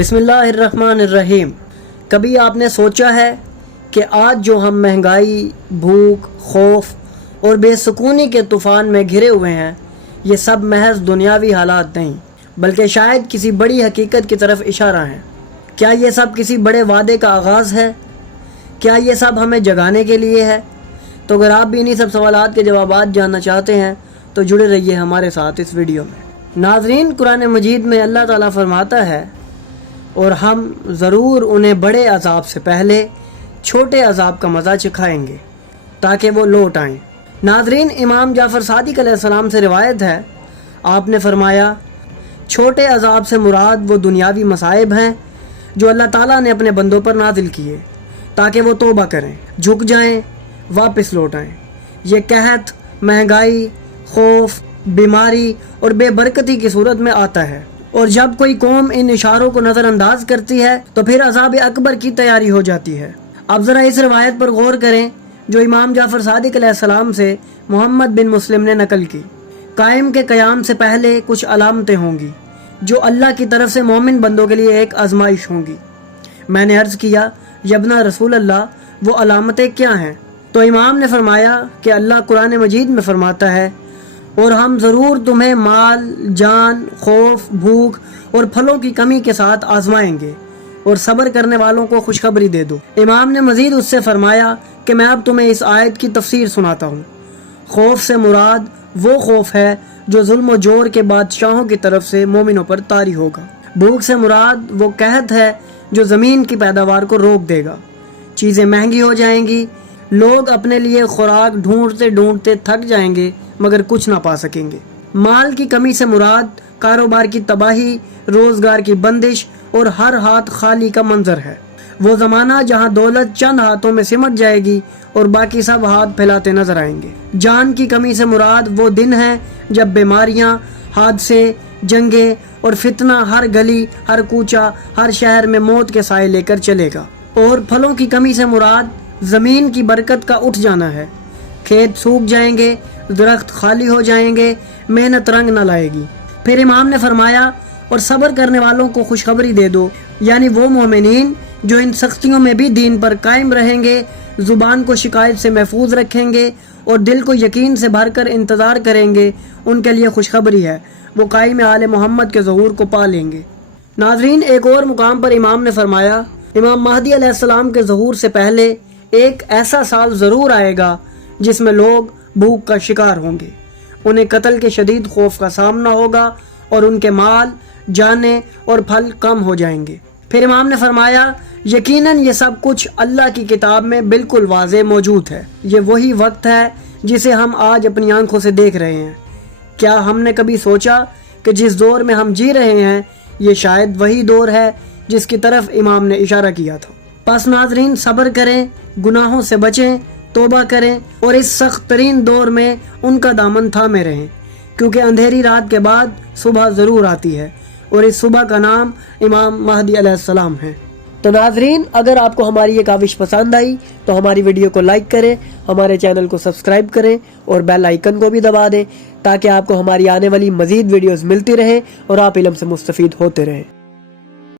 بسم اللہ الرحمن الرحیم۔ کبھی آپ نے سوچا ہے کہ آج جو ہم مہنگائی، بھوک، خوف اور بے سکونی کے طوفان میں گھرے ہوئے ہیں، یہ سب محض دنیاوی حالات نہیں بلکہ شاید کسی بڑی حقیقت کی طرف اشارہ ہیں۔ کیا یہ سب کسی بڑے وعدے کا آغاز ہے؟ کیا یہ سب ہمیں جگانے کے لیے ہے؟ تو اگر آپ بھی انہی سب سوالات کے جوابات جاننا چاہتے ہیں تو جڑے رہیے ہمارے ساتھ اس ویڈیو میں۔ ناظرین، قرآن مجید میں اللہ تعالیٰ فرماتا ہے، اور ہم ضرور انہیں بڑے عذاب سے پہلے چھوٹے عذاب کا مزہ چکھائیں گے تاکہ وہ لوٹ آئیں۔ ناظرین، امام جعفر صادق علیہ السلام سے روایت ہے، آپ نے فرمایا، چھوٹے عذاب سے مراد وہ دنیاوی مصائب ہیں جو اللہ تعالیٰ نے اپنے بندوں پر نازل کیے تاکہ وہ توبہ کریں، جھک جائیں، واپس لوٹ آئیں۔ یہ قحط، مہنگائی، خوف، بیماری اور بے برکتی کی صورت میں آتا ہے، اور جب کوئی قوم ان اشاروں کو نظر انداز کرتی ہے تو پھر عذاب اکبر کی تیاری ہو جاتی ہے۔ اب ذرا اس روایت پر غور کریں جو امام جعفر صادق علیہ السلام سے محمد بن مسلم نے نقل کی۔ قائم کے قیام سے پہلے کچھ علامتیں ہوں گی جو اللہ کی طرف سے مومن بندوں کے لیے ایک آزمائش ہوں گی۔ میں نے عرض کیا، یبنا رسول اللہ، وہ علامتیں کیا ہیں؟ تو امام نے فرمایا کہ اللہ قرآن مجید میں فرماتا ہے، اور ہم ضرور تمہیں مال، جان، خوف، بھوک اور پھلوں کی کمی کے ساتھ آزمائیں گے، اور صبر کرنے والوں کو خوشخبری دے دو۔ امام نے مزید اس سے فرمایا کہ میں اب تمہیں اس آیت کی تفسیر سناتا ہوں۔ خوف سے مراد وہ خوف ہے جو ظلم و جور کے بادشاہوں کی طرف سے مومنوں پر طاری ہوگا۔ بھوک سے مراد وہ قحط ہے جو زمین کی پیداوار کو روک دے گا، چیزیں مہنگی ہو جائیں گی، لوگ اپنے لیے خوراک ڈھونڈتے ڈھونڈتے تھک جائیں گے مگر کچھ نہ پا سکیں گے۔ مال کی کمی سے مراد کاروبار کی تباہی، روزگار کی بندش اور ہر ہاتھ خالی کا منظر ہے۔ وہ زمانہ جہاں دولت چند ہاتھوں میں سمٹ جائے گی اور باقی سب ہاتھ پھیلاتے نظر آئیں گے۔ جان کی کمی سے مراد وہ دن ہے جب بیماریاں، حادثے، جنگیں اور فتنہ ہر گلی، ہر کوچہ، ہر شہر میں موت کے سائے لے کر چلے گا۔ اور پھلوں کی کمی سے مراد زمین کی برکت کا اٹھ جانا ہے۔ کھیت سوکھ جائیں گے، درخت خالی ہو جائیں گے، محنت رنگ نہ لائے گی۔ پھر امام نے فرمایا، اور صبر کرنے والوں کو خوشخبری دے دو، یعنی وہ مومنین جو ان سختیوں میں بھی دین پر قائم رہیں گے، زبان کو شکایت سے محفوظ رکھیں گے اور دل کو یقین سے بھر کر انتظار کریں گے، ان کے لیے خوشخبری ہے، وہ قائم آل محمد کے ظہور کو پا لیں گے۔ ناظرین، ایک اور مقام پر امام نے فرمایا، امام مہدی علیہ السلام کے ظہور سے پہلے ایک ایسا سال ضرور آئے گا جس میں لوگ بھوک کا شکار ہوں گے، انہیں قتل کے شدید خوف کا سامنا ہوگا اور ان کے مال، جانیں اور پھل کم ہو جائیں گے۔ پھر امام نے فرمایا، یقیناً یہ سب کچھ اللہ کی کتاب میں بالکل واضح موجود ہے۔ یہ وہی وقت ہے جسے ہم آج اپنی آنکھوں سے دیکھ رہے ہیں۔ کیا ہم نے کبھی سوچا کہ جس دور میں ہم جی رہے ہیں یہ شاید وہی دور ہے جس کی طرف امام نے اشارہ کیا تھا؟ پس ناظرین، صبر کریں، گناہوں سے بچیں، توبہ کریں اور اس سخت ترین دور میں ان کا دامن تھامے رہیں، کیونکہ اندھیری رات کے بعد صبح ضرور آتی ہے، اور اس صبح کا نام امام مہدی علیہ السلام ہے۔ تو ناظرین، اگر آپ کو ہماری یہ کاوش پسند آئی تو ہماری ویڈیو کو لائک کریں، ہمارے چینل کو سبسکرائب کریں اور بیل آئیکن کو بھی دبا دیں تاکہ آپ کو ہماری آنے والی مزید ویڈیوز ملتی رہیں اور آپ علم سے مستفید ہوتے رہیں۔